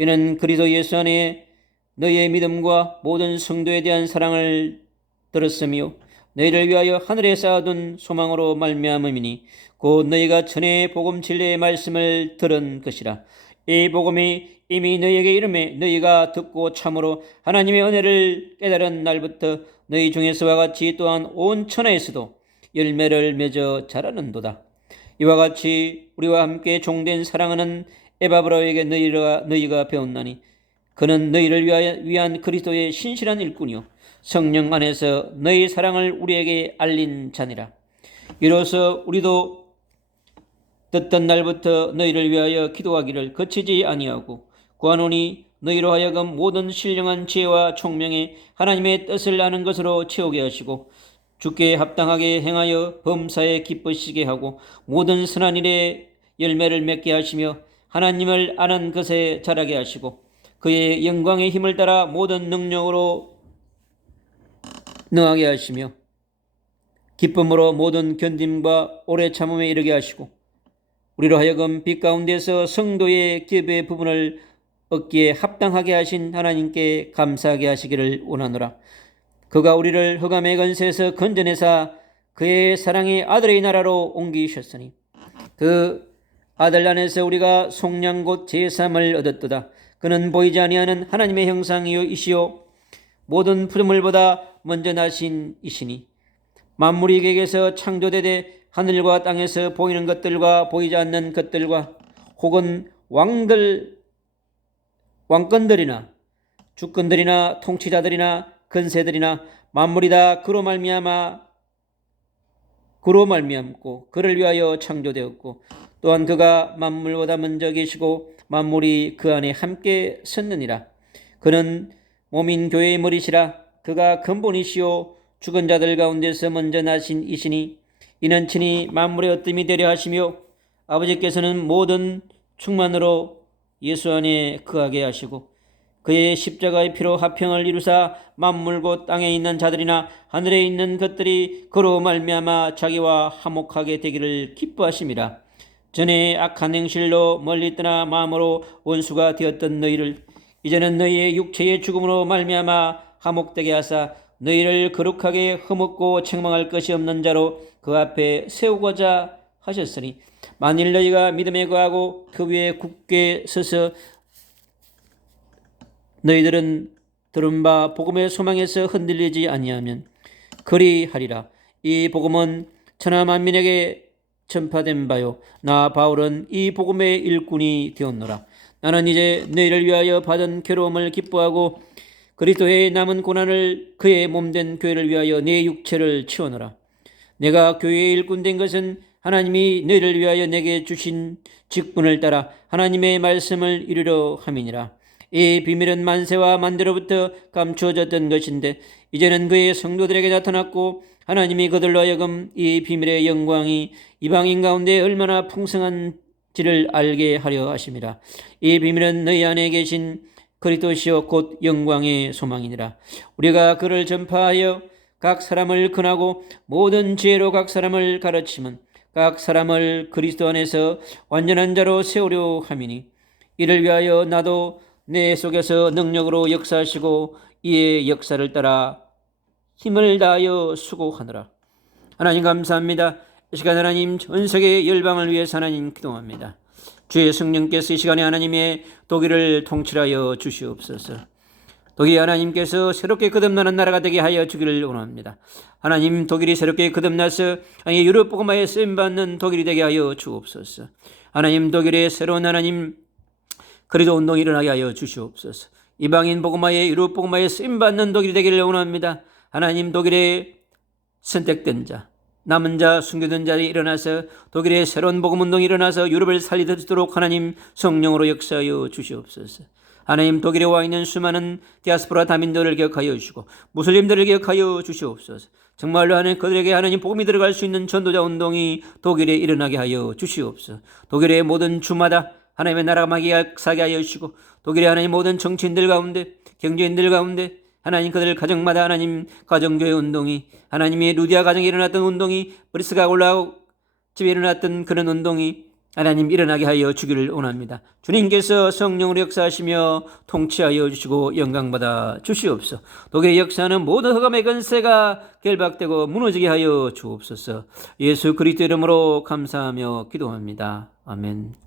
이는 그리스도 예수 안에 너희의 믿음과 모든 성도에 대한 사랑을 들었으며 너희를 위하여 하늘에 쌓아둔 소망으로 말미암음이니 곧 너희가 전에 복음 진리의 말씀을 들은 것이라. 이 복음이 이미 너희에게 이름에 너희가 듣고 참으로 하나님의 은혜를 깨달은 날부터 너희 중에서와 같이 또한 온 천하에서도 열매를 맺어 자라는도다. 이와 같이 우리와 함께 종된 사랑하는 에바브라에게 너희가, 너희가 배웠나니 그는 너희를 위하여, 위한 그리스도의 신실한 일꾼이요 성령 안에서 너희 사랑을 우리에게 알린 자니라. 이로써 우리도 듣던 날부터 너희를 위하여 기도하기를 거치지 아니하고 구하노니 너희로 하여금 모든 신령한 지혜와 총명에 하나님의 뜻을 아는 것으로 채우게 하시고 주께 합당하게 행하여 범사에 기쁘시게 하고 모든 선한 일에 열매를 맺게 하시며 하나님을 아는 것에 자라게 하시고 그의 영광의 힘을 따라 모든 능력으로 능하게 하시며 기쁨으로 모든 견딤과 오래 참음에 이르게 하시고 우리로 하여금 빛 가운데서 성도의 기업의 부분을 얻기에 합당하게 하신 하나님께 감사하게 하시기를 원하노라. 그가 우리를 흑암의 건세에서 건져내사 그의 사랑의 아들의 나라로 옮기셨으니 그 아들 안에서 우리가 속량 곧 제삼을 얻었도다. 그는 보이지 아니하는 하나님의 형상이요 이시요 모든 푸르물보다 먼저 나신 이시니 만물이 객에서 창조되되 하늘과 땅에서 보이는 것들과 보이지 않는 것들과 혹은 왕들 왕권들이나 주권들이나 통치자들이나 근세들이나 만물이 다 그로 말미암아 그로 말미암고 그를 위하여 창조되었고 또한 그가 만물보다 먼저 계시고 만물이 그 안에 함께 섰느니라. 그는 몸인 교회의 머리시라. 그가 근본이시요. 죽은 자들 가운데서 먼저 나신 이시니 이는 친히 만물의 어뜸이 되려 하시며 아버지께서는 모든 충만으로 예수 안에 거하게 하시고 그의 십자가의 피로 화평을 이루사 만물 곧 땅에 있는 자들이나 하늘에 있는 것들이 그로 말미암아 자기와 화목하게 되기를 기뻐하심이라 전에 악한 행실로 멀리 떠나 마음으로 원수가 되었던 너희를 이제는 너희의 육체의 죽음으로 말미암아 화목되게 하사 너희를 거룩하게 흠없고 책망할 것이 없는 자로 그 앞에 세우고자 하셨으니 만일 너희가 믿음에 거하고 그 위에 굳게 서서 너희들은 들은 바 복음의 소망에서 흔들리지 아니하면 그리하리라. 이 복음은 천하 만민에게 전파된 바요 나 바울은 이 복음의 일꾼이 되었노라 나는 이제 너희를 위하여 받은 괴로움을 기뻐하고 그리스도의 남은 고난을 그의 몸된 교회를 위하여 내 육체를 치워노라. 내가 교회의 일꾼 된 것은 하나님이 너희를 위하여 내게 주신 직분을 따라 하나님의 말씀을 이루려 함이니라. 이 비밀은 만세와 만대로부터 감추어졌던 것인데 이제는 그의 성도들에게 나타났고 하나님이 그들로 하여금 이 비밀의 영광이 이방인 가운데 얼마나 풍성한지를 알게 하려 하심이라. 이 비밀은 너희 안에 계신 그리스도시요 곧 영광의 소망이니라. 우리가 그를 전파하여 각 사람을 근하고 모든 지혜로 각 사람을 가르치면 각 사람을 그리스도 안에서 완전한 자로 세우려 함이니 이를 위하여 나도 내 속에서 능력으로 역사하시고 이의 역사를 따라 힘을 다하여 수고하느라. 하나님 감사합니다. 이 시간 하나님 전 세계 열방을 위해 하나님 기도합니다. 주의 성령께서 이 시간에 하나님의 독일을 통치하여 주시옵소서. 독일 하나님께서 새롭게 거듭나는 나라가 되게 하여 주기를 원합니다. 하나님 독일이 새롭게 거듭나서 유럽 복음화에 쓰임 받는 독일이 되게 하여 주옵소서. 하나님 독일의 새로운 하나님 그리도 운동이 일어나게 하여 주시옵소서. 이방인 복음화에 유럽 복음화에 쓰임 받는 독일이 되기를 원합니다. 하나님 독일의 선택된 자 남은 자 숨겨둔 자들이 일어나서 독일의 새로운 복음 운동이 일어나서 유럽을 살리도록 하나님 성령으로 역사하여 주시옵소서. 하나님 독일에 와 있는 수많은 디아스포라 다민들을 기억하여 주시고 무슬림들을 기억하여 주시옵소서. 정말로 하나님 그들에게 하나님 복음이 들어갈 수 있는 전도자 운동이 독일에 일어나게 하여 주시옵소서. 독일의 모든 주마다 하나님의 나라가 마게 역사하게 하여 주시고 독일의 하나님 모든 정치인들 가운데 경제인들 가운데 하나님 그들 가정마다 하나님 가정교회 운동이 하나님의 루디아 가정에 일어났던 운동이 브리스가 올라오 집에 일어났던 그런 운동이 하나님 일어나게 하여 주기를 원합니다. 주님께서 성령으로 역사하시며 통치하여 주시고 영광받아 주시옵소서. 독일의 역사는 모든 흑암의 건세가 결박되고 무너지게 하여 주옵소서. 예수 그리스도 이름으로 감사하며 기도합니다. 아멘.